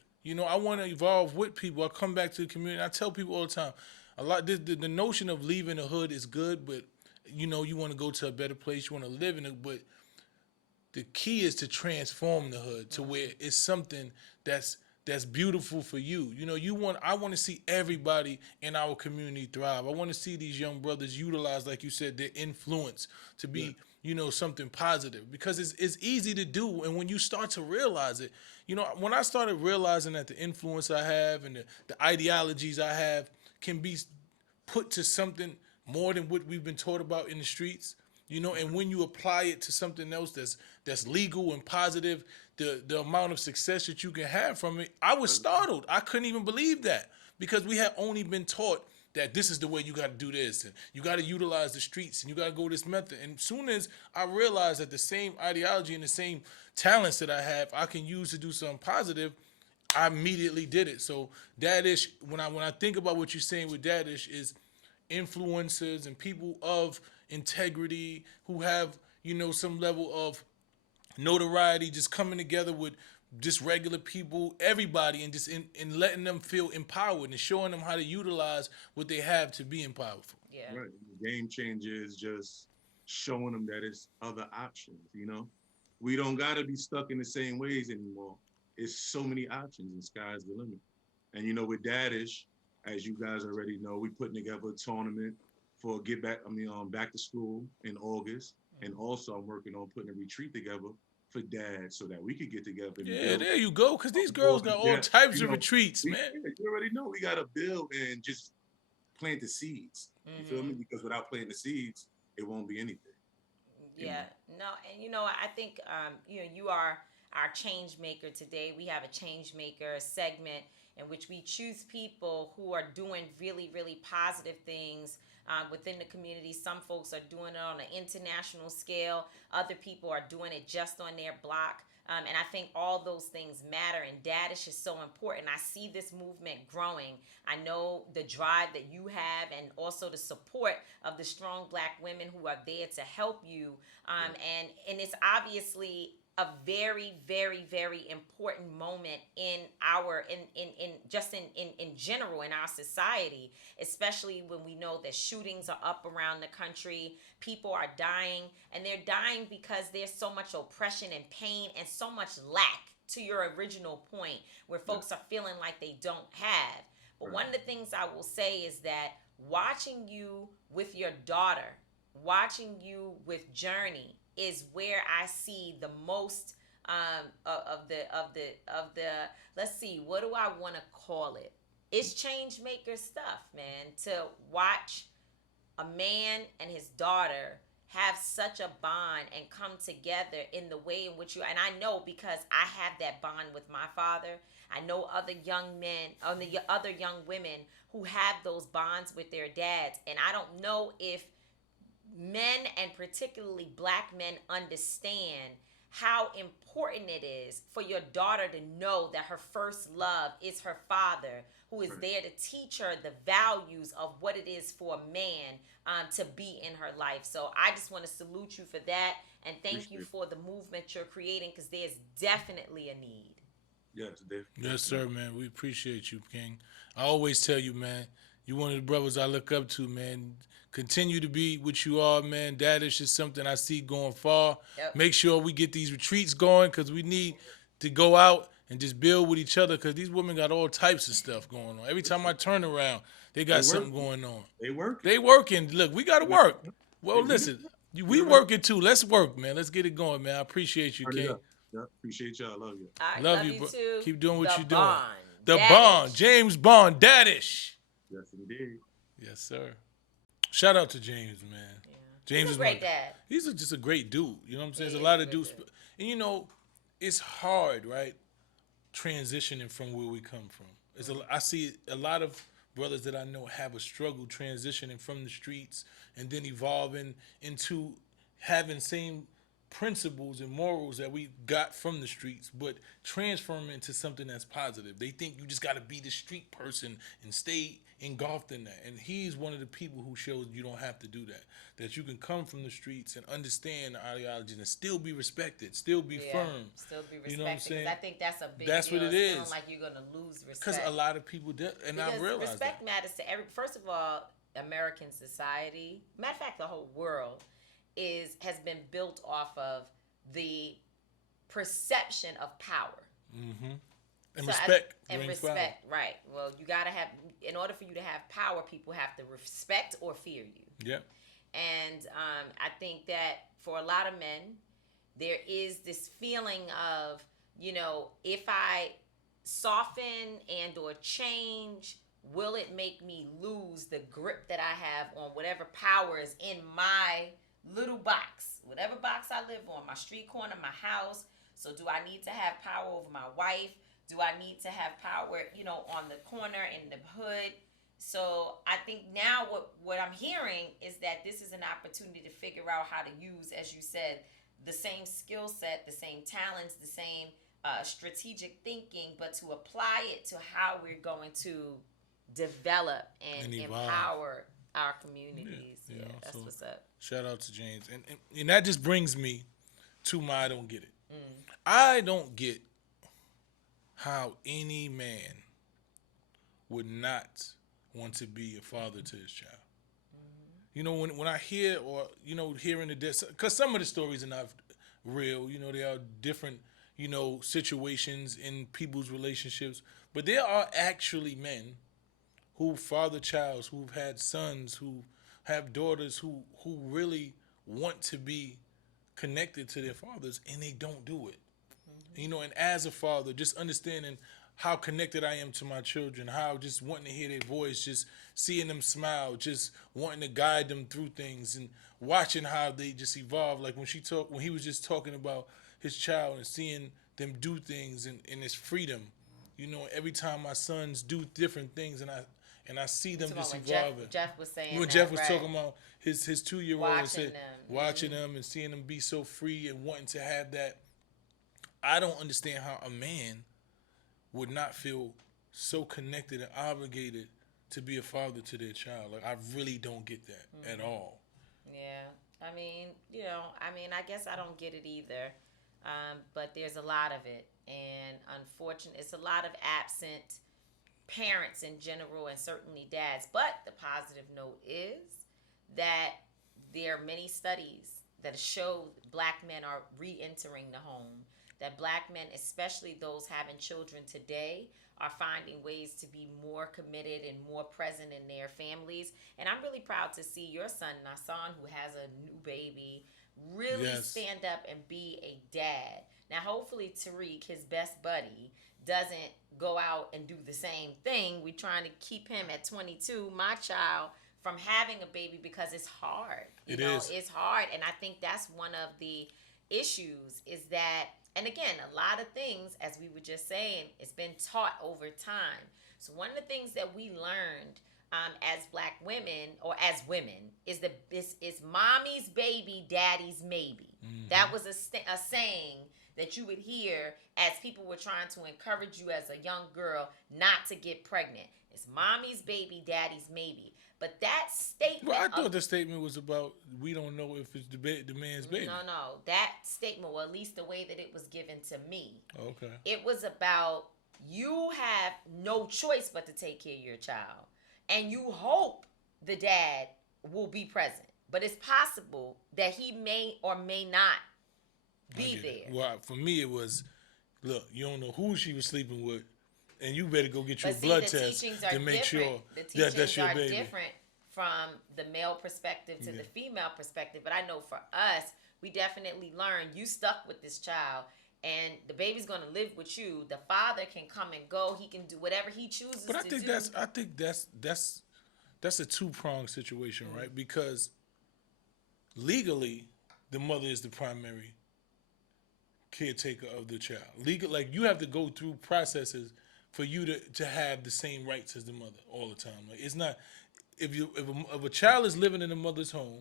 I want to evolve with people. I come back to the community. I tell people all the time, the notion of leaving the hood is good, but you want to go to a better place, you want to live in it, but the key is to transform the hood to where it's something that's that's beautiful for you. You know, I want to see everybody in our community thrive. I want to see these young brothers utilize, like you said, their influence to be, you know, something positive, because it's easy to do. And when you start to realize it, you know, when I started realizing that the influence I have and the ideologies I have can be put to something more than what we've been taught about in the streets, you know, and when you apply it to something else that's legal and positive, the amount of success that you can have from it, I was startled. I couldn't even believe that, because we had only been taught that this is the way you got to do this, and you got to utilize the streets, and you got to go this method. And as soon as I realized that the same ideology and the same talents that I have, I can use to do something positive, I immediately did it. So Dadish, when I think about what you're saying with Dadish, is influencers and people of integrity who have, you know, some level of notoriety, just coming together with just regular people, everybody, and just in letting them feel empowered and showing them how to utilize what they have to be empowered. Yeah. Right. The game changer is just showing them that it's other options, you know? We don't got to be stuck in the same ways anymore. It's so many options, and sky's the limit. And, you know, with Dadish, as you guys already know, we putting together a tournament for back to school in August. And also I'm working on putting a retreat together for dads so that we could get together and Yeah, build. there you go, because these girls got all types of retreats, man. You already know we got to build and just plant the seeds. You feel me? Because without planting the seeds, it won't be anything. Yeah, no, and you know, I think you know, you are our change maker today. We have a change maker segment in which we choose people who are doing really, really positive things within the community. Some folks are doing it on an international scale. Other people are doing it just on their block. And I think all those things matter, and Dadish is so important. I see this movement growing. I know the drive that you have, and also the support of the strong Black women who are there to help you. And it's obviously a very, very, very important moment in general in our society, especially when we know that shootings are up around the country. People are dying, and they're dying because there's so much oppression and pain and so much lack, to your original point, where folks are feeling like they don't have. But one of the things I will say is that watching you with your daughter, watching you with Journey, is where I see the most of the let's see, what do I want to call it? It's change maker stuff, man. To watch a man and his daughter have such a bond and come together in the way in which and I know, because I have that bond with my father. I know other young men, other young women who have those bonds with their dads, and I don't know if men, and particularly Black men, understand how important it is for your daughter to know that her first love is her father, who is there to teach her the values of what it is for a man to be in her life. So I just want to salute you for that, and thank you for the movement you're creating, because there's definitely a need. Yes, definitely. Yes, sir, man. We appreciate you, King. I always tell you, man, you're one of the brothers I look up to, man. Continue to be what you are, man. Dadish is something I see going far. Yep. Make sure we get these retreats going, because we need to go out and just build with each other, because these women got all types of stuff going on. Every time I turn around, they got something going on. They working. Look, we got to work. Well, listen, we working too. Let's work, man. Let's get it going, man. I appreciate you, King. Yeah, appreciate y'all. Love you. Right, love you, bro. too. Keep doing what you're doing. The Dadish. Bond. James Bond. Dadish. Yes, indeed. Yes, sir. Shout out to James, man. Yeah. James He's is a great dad. He's just a great dude. You know what I'm saying? He There's a lot is of a good dudes. dude. And you know, it's hard, right? Transitioning from where we come from. I see a lot of brothers that I know have a struggle transitioning from the streets and then evolving into having same principles and morals that we got from the streets, but transform into something that's positive. They think you just got to be the street person and stay engulfed in that. And he's one of the people who shows you don't have to do that. That you can come from the streets and understand the ideology and still be respected, still be firm. Still be respected. You know what I'm saying? I think that's a big That's deal. what it Feeling is. like you're going to lose respect. Because a lot of people did, and I realize respect matters to every. First of all, American society, matter of fact, the whole world has been built off of the perception of power. Mm-hmm. And respect. And respect, right. Well, you got to have, in order for you to have power, people have to respect or fear you. Yep. And I think that for a lot of men, there is this feeling of, if I soften and or change, will it make me lose the grip that I have on whatever power is in my little box, whatever box I live on, my street corner, my house. So do I need to have power over my wife? Do I need to have power, on the corner in the hood? So I think now what I'm hearing is that this is an opportunity to figure out how to use, as you said, the same skill set, the same talents, the same strategic thinking, but to apply it to how we're going to develop and empower our communities. Yeah, that's what's up. Shout out to James. And that just brings me to my I don't get it. I don't get how any man would not want to be a father to his child. When I hear hearing because some of the stories are not real, they are different, situations in people's relationships, but there are actually men who father childs, who've had sons, who have daughters, who really want to be connected to their fathers, and they don't do it. And as a father, just understanding how connected I am to my children, how just wanting to hear their voice, just seeing them smile, just wanting to guide them through things, and watching how they just evolve. Like when he was just talking about his child and seeing them do things and his freedom. Every time my sons do different things, and I see them just evolving. Jeff was saying when that, Jeff was right? talking about his 2-year-old and said, watching Mm-hmm. them and seeing them be so free and wanting to have that. I don't understand how a man would not feel so connected and obligated to be a father to their child. Like, I really don't get that at all. Yeah. I guess I don't get it either. But there's a lot of it. And unfortunately, it's a lot of absent parents in general, and certainly dads. But the positive note is that there are many studies that show Black men are re-entering the home. That Black men, especially those having children today, are finding ways to be more committed and more present in their families. And I'm really proud to see your son, Nassan, who has a new baby, really stand up and be a dad. Now, hopefully Tariq, his best buddy, doesn't go out and do the same thing. We're trying to keep him at 22, my child, from having a baby, because it's hard. It's hard. And I think that's one of the issues is that, and again, a lot of things, as we were just saying, it's been taught over time. So one of the things that we learned as Black women, or as women, is mommy's baby, daddy's maybe. Mm-hmm. That was a saying that you would hear as people were trying to encourage you as a young girl not to get pregnant. It's mommy's baby, daddy's maybe. But that statement... Well, I thought the statement was about, we don't know if it's the man's baby. No. That statement, well, at least the way that it was given to me. Okay. It was about, you have no choice but to take care of your child. And you hope the dad will be present. But it's possible that he may or may not be there. Well, for me, it was, look, you don't know who she was sleeping with, and you better go get your blood test to make sure that that's your baby. The teachings are different from the male perspective to the female perspective. But I know for us, we definitely learned, you stuck with this child, and the baby's going to live with you. The father can come and go. He can do whatever he chooses to do. But I think that's a two-pronged situation, right? Because legally, the mother is the primary caretaker of the child. Like, you have to go through processes for you to have the same rights as the mother all the time. Like, it's not, if a child is living in the mother's home,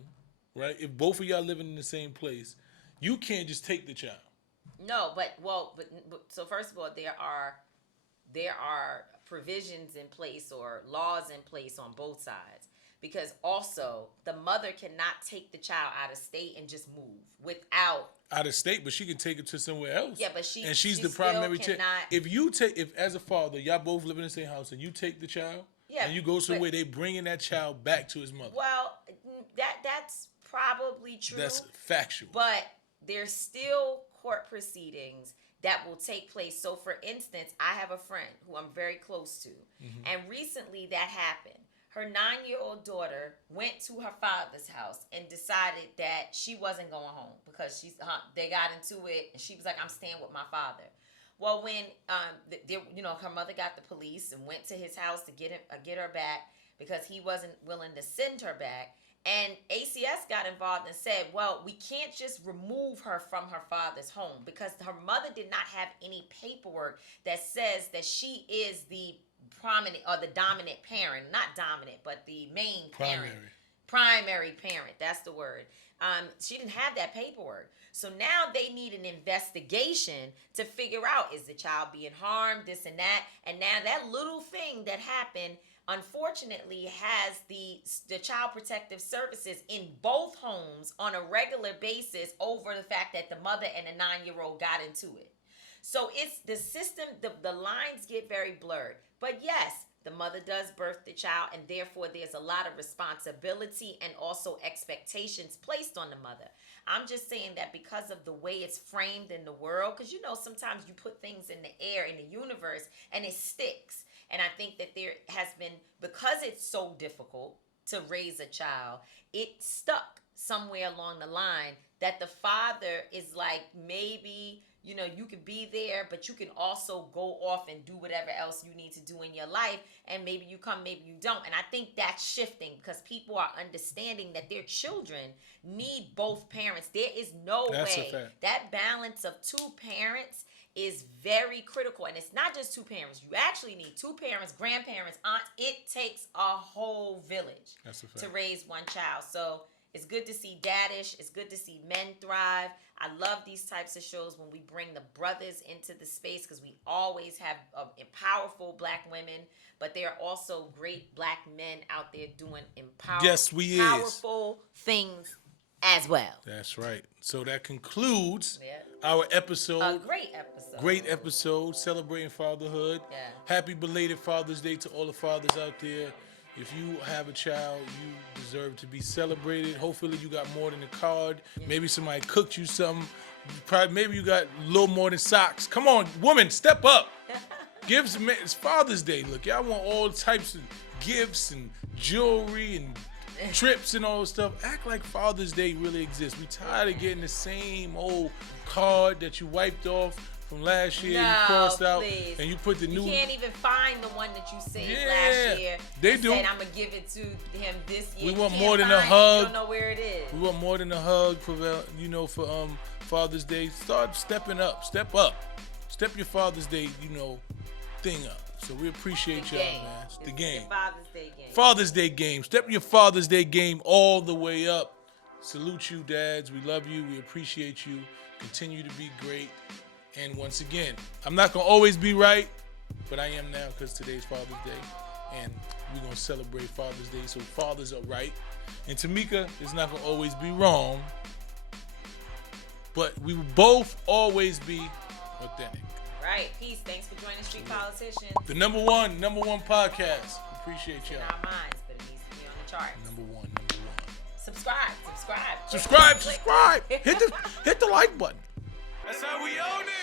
right? If both of y'all living in the same place, you can't just take the child. No, but so first of all, there are provisions in place or laws in place on both sides, because also the mother cannot take the child out of state and just move without out of state, but she can take it to somewhere else. Yeah, but she's the primary. If as a father, y'all both live in the same house, and you take the child, and you go somewhere, they bringing that child back to his mother. Well, that's probably true. That's factual. But there's still court proceedings that will take place. So for instance, I have a friend who I'm very close to, and recently that happened. Her 9-year-old daughter went to her father's house and decided that she wasn't going home because they got into it, and she was like, I'm staying with my father. Well, when her mother got the police and went to his house to get her back because he wasn't willing to send her back, and ACS got involved and said, well, we can't just remove her from her father's home because her mother did not have any paperwork that says that she is the prominent or the dominant parent, not dominant, but the main parent. Primary parent, that's the word. She didn't have that paperwork. So now they need an investigation to figure out, is the child being harmed, this and that. And now that little thing that happened, unfortunately, has the Child Protective Services in both homes on a regular basis over the fact that the mother and the 9-year-old got into it. So it's the system, the lines get very blurred. But yes, the mother does birth the child, and therefore there's a lot of responsibility and also expectations placed on the mother. I'm just saying that because of the way it's framed in the world, because sometimes you put things in the air, in the universe, and it sticks. And I think that there has been, because it's so difficult to raise a child, it stuck somewhere along the line that the father is like, maybe you can be there, but you can also go off and do whatever else you need to do in your life. And maybe you come, maybe you don't. And I think that's shifting because people are understanding that their children need both parents. There is no way. That balance of two parents is very critical. And it's not just two parents. You actually need two parents, grandparents, aunts. It takes a whole village to raise one child. So it's good to see Dadish. It's good to see Men-Thrive. I love these types of shows when we bring the brothers into the space because we always have powerful black women, but there are also great black men out there doing powerful things as well. That's right. So that concludes our episode. A great episode. Great episode celebrating fatherhood. Yeah. Happy belated Father's Day to all the fathers out there. If you have a child, you deserve to be celebrated. Hopefully you got more than a card. Maybe somebody cooked you something. Maybe you got a little more than socks. Come on, woman, step up. Gifts, it's Father's Day. Look, y'all want all types of gifts and jewelry and trips and all this stuff. Act like Father's Day really exists. We tired of getting the same old card that you wiped off from last year, you crossed out, and you put the new. You can't even find the one that you saved last year. They do. Said, I'm gonna give it to him this year. We want more than a hug. You don't know where it is. We want more than a hug for Father's Day. Start stepping up. Step up. Step your Father's Day thing up. So we appreciate y'all, man. It's the game. Father's Day game. Father's Day game. Step your Father's Day game all the way up. Salute you, dads. We love you. We appreciate you. Continue to be great. And once again, I'm not going to always be right, but I am now because today's Father's Day. And we're going to celebrate Father's Day so fathers are right. And Tamika is not going to always be wrong, but we will both always be authentic. Right. Peace. Thanks for joining Street Politicians. The number one podcast. Appreciate y'all. In our minds, but it needs to be on the charts. Number one. Subscribe. Hit the like button. That's how we own it.